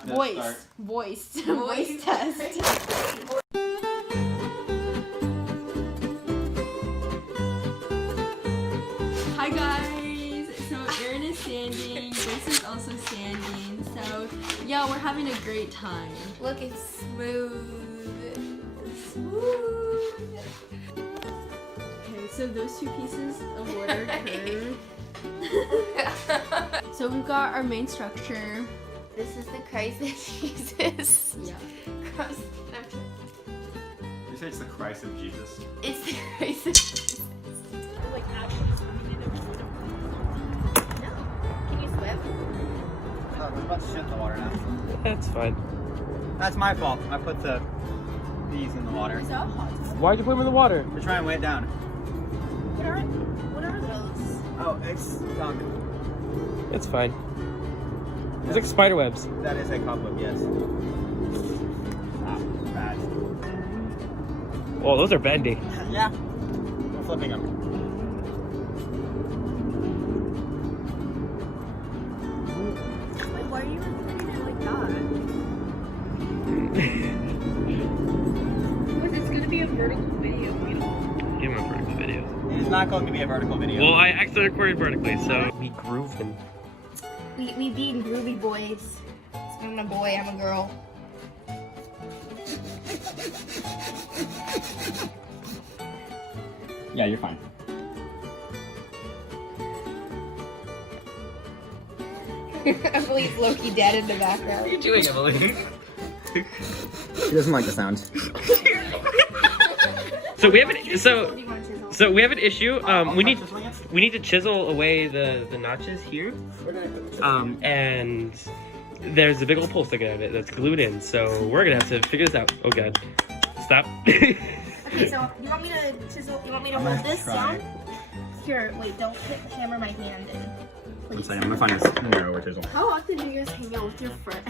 have to start. Voice test. Hi guys. So Erin is sanding. Grace is also sanding. So yeah, we're having a great time. Look, it's smooth. Okay, so those two pieces of wood are curved. So we've got our main structure. This is the Christ that Jesus. Yeah. Christ. You say it's the Christ of Jesus. It's the Christ of Jesus. Like actually swimming in a pool. No. Can you swim? Oh, we're about to shit in the water now. That's fine. That's my fault. I put these in the water. Is that hot? Why'd you put them in the water? We're trying to weigh it down. What are those? Oh, it's gunk. It's fine. It's like spider webs. That is a cobweb, yes. Ah, bad. Oh, those are bendy. Yeah. We're flipping them. Wait, why are you recording it like that? Because it's gonna be a vertical video. Give him a vertical video. It is not going to be a vertical video. Well, I accidentally recorded vertically, so we grooving. We being groovy boys. I'm a boy, I'm a girl. Yeah, you're fine. Emily's Loki dead in the background. What are you doing, Emily? She doesn't like the sound. So we have we have an issue. We need to chisel away the notches here. And there's a big old pole sticking out of it that's glued in. So we're gonna have to figure this out. Oh god. Stop. Okay, so you want me to chisel? You want me to hold this down? Here, wait, don't hammer my hand in. One second, I'm gonna find this narrower chisel. How often do you guys hang out with your friend?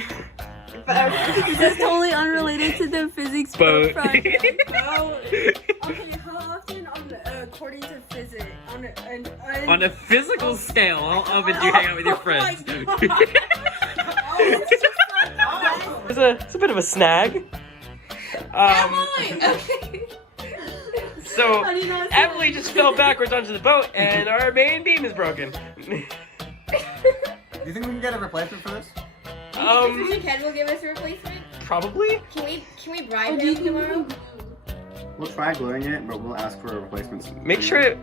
This is totally unrelated to the physics Boat. project. Okay, how often, according to physics, On a physical scale, how often do you hang out with your friends? It's a bit of a snag. Okay. So Emily just fell backwards onto the boat, and our main beam is broken. Do you think we can get a replacement for this? Ken will give us a replacement. Probably. Can we bribe him tomorrow? We'll try gluing it, but we'll ask for a replacement. Make sure it.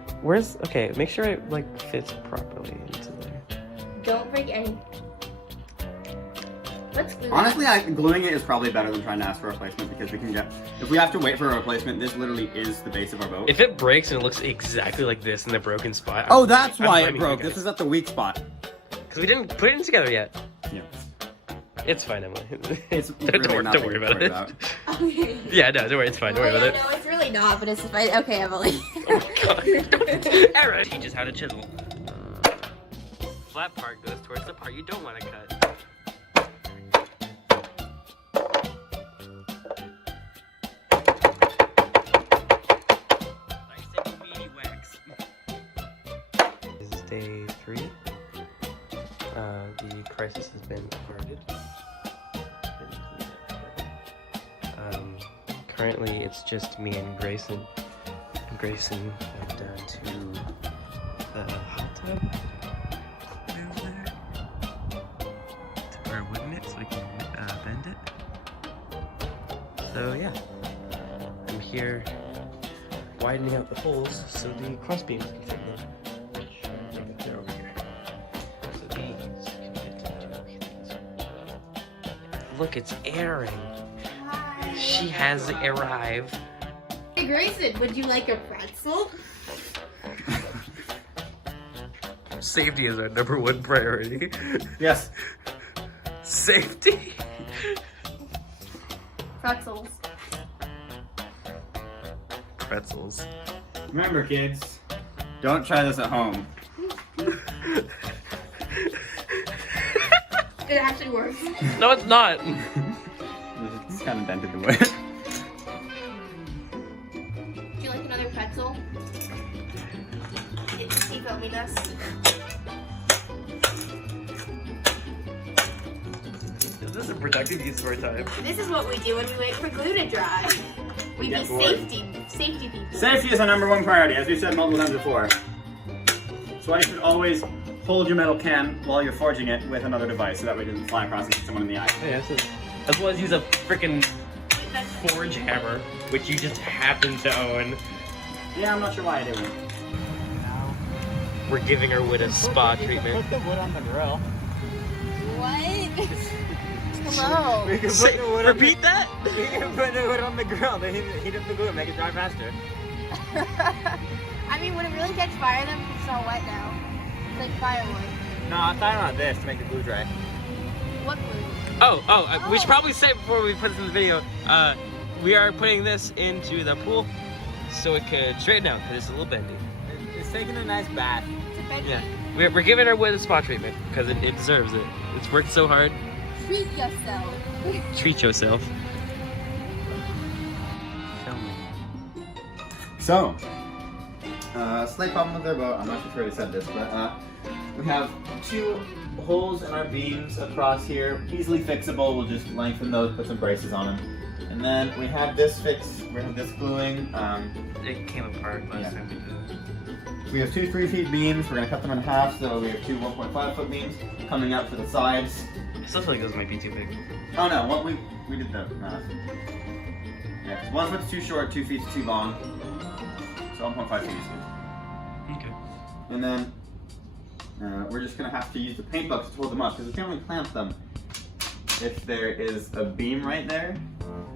Make sure it like fits properly into there. Don't break any. Let's glue Honestly, gluing it is probably better than trying to ask for a replacement because we can get. If we have to wait for a replacement, this literally is the base of our boat. If it breaks and it looks exactly like this in the broken spot. Oh, that's why I'm it broke. This is at the weak spot. Because we didn't put it in together yet. Yeah. It's fine, Emily. It's don't really nothing worry to about it. Okay. Yeah, no, don't worry. It's fine. Don't worry about it. No, it's really not, but it's fine. Okay, Emily. Oh my god. Aaron teaches how to chisel. Flat part goes towards the part you don't want to cut. Nice and meaty wax. This is day 3. The crisis has been averted. Currently, it's just me and Grayson. Grayson went down to the hot tub over there to put our wood in it so we can bend it. So yeah, I'm here widening out the holes so the crossbeams can fit in. They're over here. So these can fit into these. Look, it's airing. She has arrived. Hey Grayson, would you like a pretzel? Safety is our #1 priority. Yes. Safety. Pretzels. Pretzels. Remember, kids, don't try this at home. It actually works. No, it's not. It's kind of dented the way. Would you like another pretzel? He filming us. this a productive use of our time? This is what we do when we wait for glue to dry. We get be bored. safety people. Safety is our #1 priority, as we've said multiple times before. So I should always hold your metal can while you're forging it with another device, so that way it doesn't fly across and hit someone in the eye. Yeah, as well as use a freaking forge hammer, which you just happen to own. Yeah, I'm not sure why I didn't. We're giving our wood a spa treatment. Put the wood on the grill. What? Hello. We can put the wood on Repeat that? We can put the wood on the grill. Then heat up the glue and make it dry faster. I mean, would it really catch fire then? It's all wet now. It's like firewood. No, I'm talking about this to make the glue dry. What glue? We should probably say before we put this in the video, we are putting this into the pool so it could straighten out because it's a little bendy. It's taking a nice bath. It's a bed. Yeah, we're giving our wood a spa treatment because it deserves it. It's worked so hard. Treat yourself. Treat yourself. So, slight problem with our boat. I'm not sure if I said this, but we have 2 holes in our beams across here, easily fixable. We'll just lengthen those, put some braces on them. And then we have this fixed, we have this gluing. It came apart last time we did it. We have 2 3-feet beams. We're gonna cut them in half, so we have 2 1.5-foot beams coming out for the sides. I still feel like those might be too big. Oh no, what we did the math. Yeah, 1 foot's too short, 2 feet's too long. So 1.5 feet is good. Okay. And then we're just gonna have to use the paint buckets to hold them up because we can only clamp them if there is a beam right there.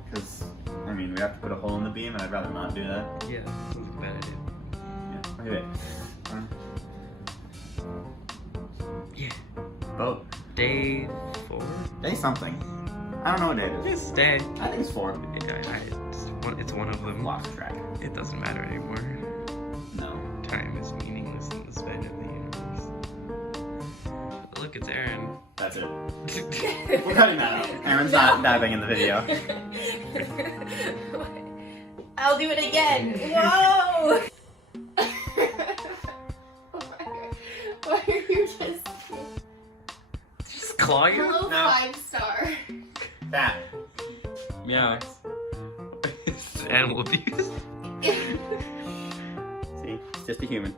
Because I mean, we have to put a hole in the beam, and I'd rather not do that. Yeah, that sounds like a bad idea. Yeah. Okay. Yeah. Boat. Day 4? Day something. I don't know what day it is. It's day. I think it's 4. It's one of them. Lost track. It doesn't matter anymore. No. Time is meaningless in the span of the universe. But look, it's Aaron. That's it. We're cutting that out. Aaron's not diving in the video. I'll do it again. Whoa! Why are you just... Just claw you? Hello, No. 5-star. That. Yeah. It's animal abuse. See, it's just a human.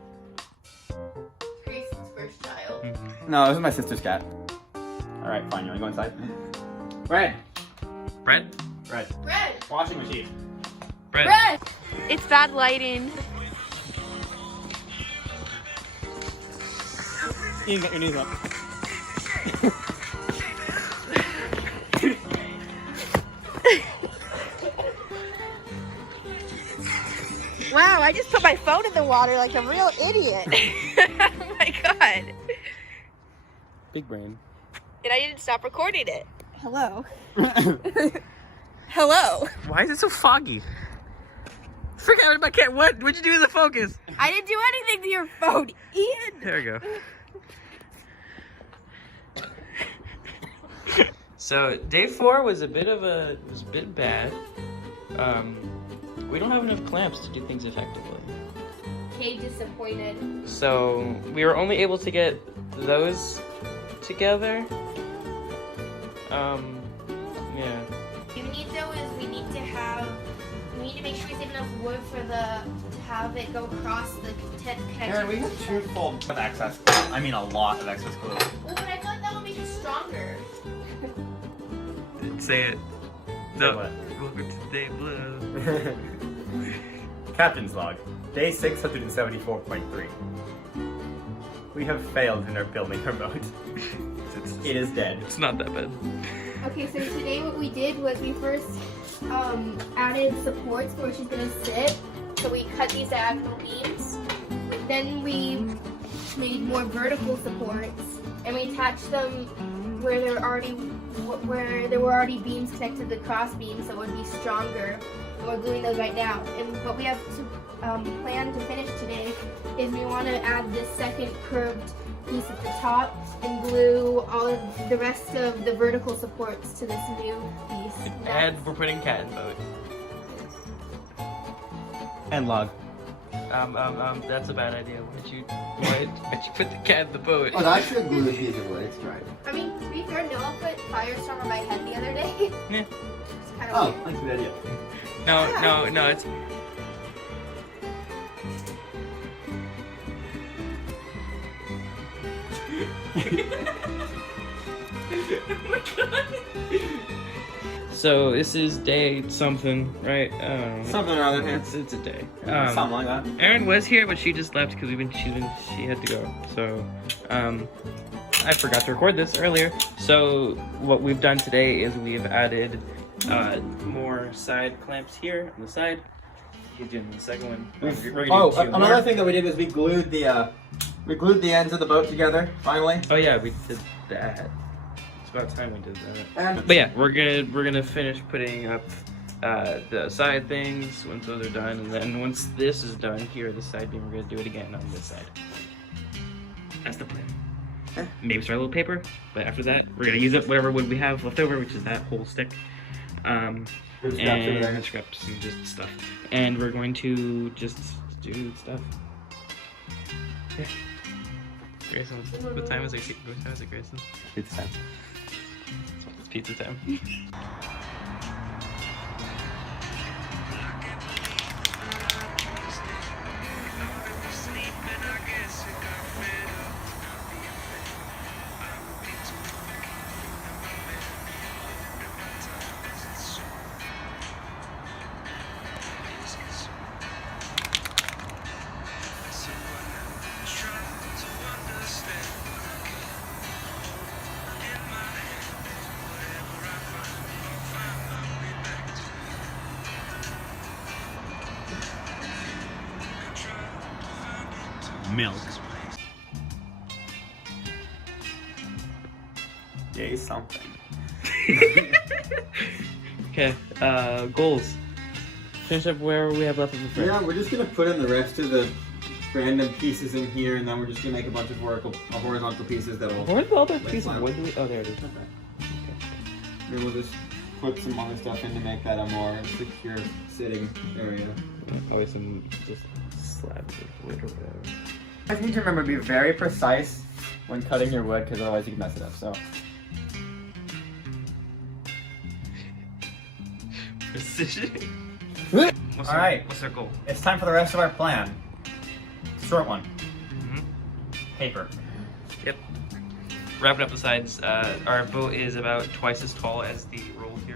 Grace's first child. No, this is my sister's cat. Alright, fine. You wanna go inside? Bread! Bread? Bread. Bread! Washing machine. Bread. Bread! It's bad lighting. You can get your knees up. Wow, I just put my phone in the water like a real idiot. Oh my god. Big brain. And I didn't stop recording it. Hello. Hello. Why is it so foggy? Freak out my cat. What'd you do with the focus? I didn't do anything to your phone, Ian. There we go. So day 4 was a bit bad. We don't have enough clamps to do things effectively. Okay, disappointed. So we were only able to get those together. Yeah. What we need though is we need to make sure we save enough wood to have it go across the connection. Aaron, we have 2 full of excess. I mean, a lot of excess glue. Well, but I thought that would make it stronger. Say it. No. Welcome to Day Blue. Captain's log. Day 674.3. We have failed in our building our boat. It is dead. It's not that bad. Okay, so today what we did was we first added supports where she's gonna sit. So we cut these diagonal beams. Then we made more vertical supports, and we attached them where there were already beams connected to the cross beams, so it would be stronger. And we're gluing those right now. And what we have to plan to finish today is we want to add this second curved piece at the top and glue all of the rest of the vertical supports to this new piece. And we're putting cat in boat. End log. That's a bad idea. Why'd you put the cat in the boat? Oh, that's a glue piece of wood. It's dry. I mean, to be fair, Noah put Firestorm on my head the other day. Yeah. It's kind of Oh, weird. that's a good idea. No, it's. So this is day something, right? Something or other here. It's a day. Something like that. Erin was here, but she just left because she had to go. So, I forgot to record this earlier. So what we've done today is we've added more side clamps here on the side. He's doing the second one. We're gonna do two Another more. thing that we did is we glued the ends of the boat together. Finally. Oh yeah, we did that. It's about time we did that. And But yeah, we're gonna finish putting up the side things once those are done, and then once this is done here, the side beam, we're gonna do it again on this side. That's the plan. Maybe start a little paper, but after that, we're gonna use up whatever wood we have left over, which is that whole stick. There's scraps over there. And scraps and just stuff. And we're going to just do stuff. Yeah. Grayson, what time is it? What time is it, Grayson? It's time. It's pizza time. Milk. Yay, something. Okay, goals. Finish up where we have left of the frame. Yeah, we're just gonna put in the rest of the random pieces in here, and then we're just gonna make a bunch of horizontal pieces that'll. Where's the other Wait, piece of fine. wood? Oh, there it is. Then we'll just put some other stuff in to make that a more secure sitting area. Probably some just slabs of wood or whatever. I need to remember to be very precise when cutting your wood, because otherwise you can mess it up. So. Precision. What's All right. What's our goal? It's time for the rest of our plan. Short one. Paper. Yep. Wrapping up the sides. Our boat is about twice as tall as the roll here,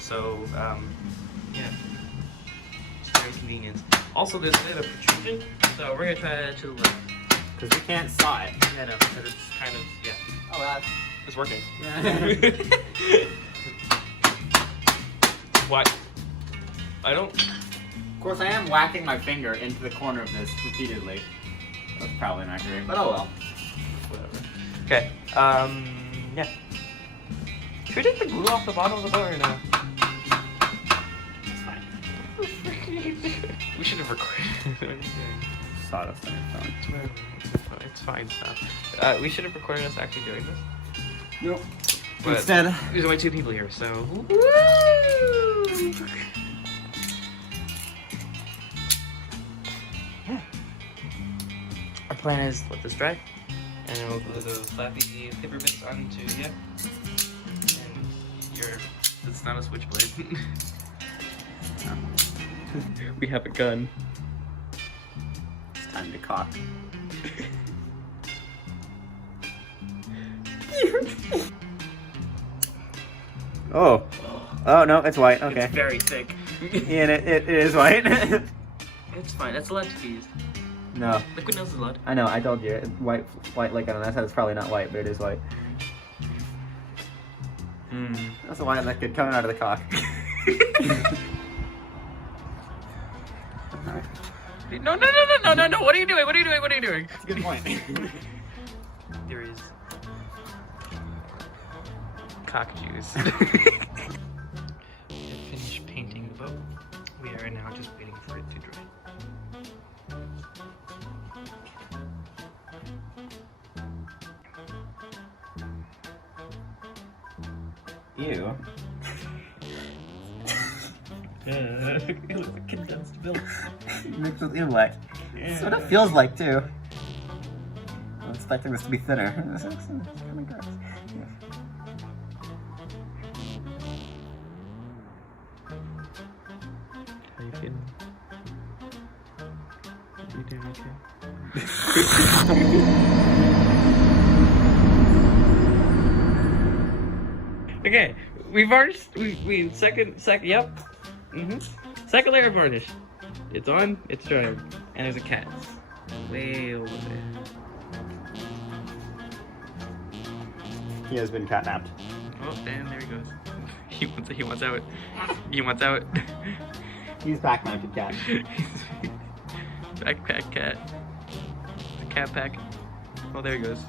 so yeah, it's very convenient. Also, there's a bit of protrusion, so we're gonna try to the left. Because we can't saw it. Yeah, no, but it's kind of Oh, that's. it's working. Yeah. What? I don't. Of course, I am whacking my finger into the corner of this repeatedly. That's probably not great, but oh well. Whatever. Okay. Yeah. Should we take the glue off the bottom of the boat or no? It's fine. We should have recorded. Sawdust on your phone. It's fine stuff. We should have recorded us actually doing this. Nope. But Instead. there's only 2 people here, so. Yeah. Our plan is let this dry, and then we'll glue the flappy paper bits onto yeah. And it's not a switchblade. We have a gun. It's time to cock. Oh. Oh no, it's white. Okay. It's very thick. And it is white. It's fine. That's allowed to be used. No, Liquid nails is allowed. I know. I told you, white like on that side. It's probably not white, but it is white. That's a white liquid coming out of the cock. No! What are you doing? What are you doing? What are you doing? That's a good point. There is cock juice. We have finished painting the boat. We are now just waiting for it to dry. Ew. It looks like condensed milk. Mixed with Earwax. That's what it feels like too. I'm expecting this to be thinner. This looks kind of gross. How you feeling? You doing okay? Okay, we've already we second yep. Second layer of varnish. It's on, it's drying, and there's a cat way over there. He has been catnapped. Oh, damn, there he goes. He wants out. He wants out. He's back-mounted cat. Backpack cat. The cat pack. Oh, there he goes.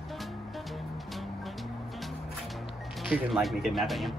He didn't like me kidnapping him.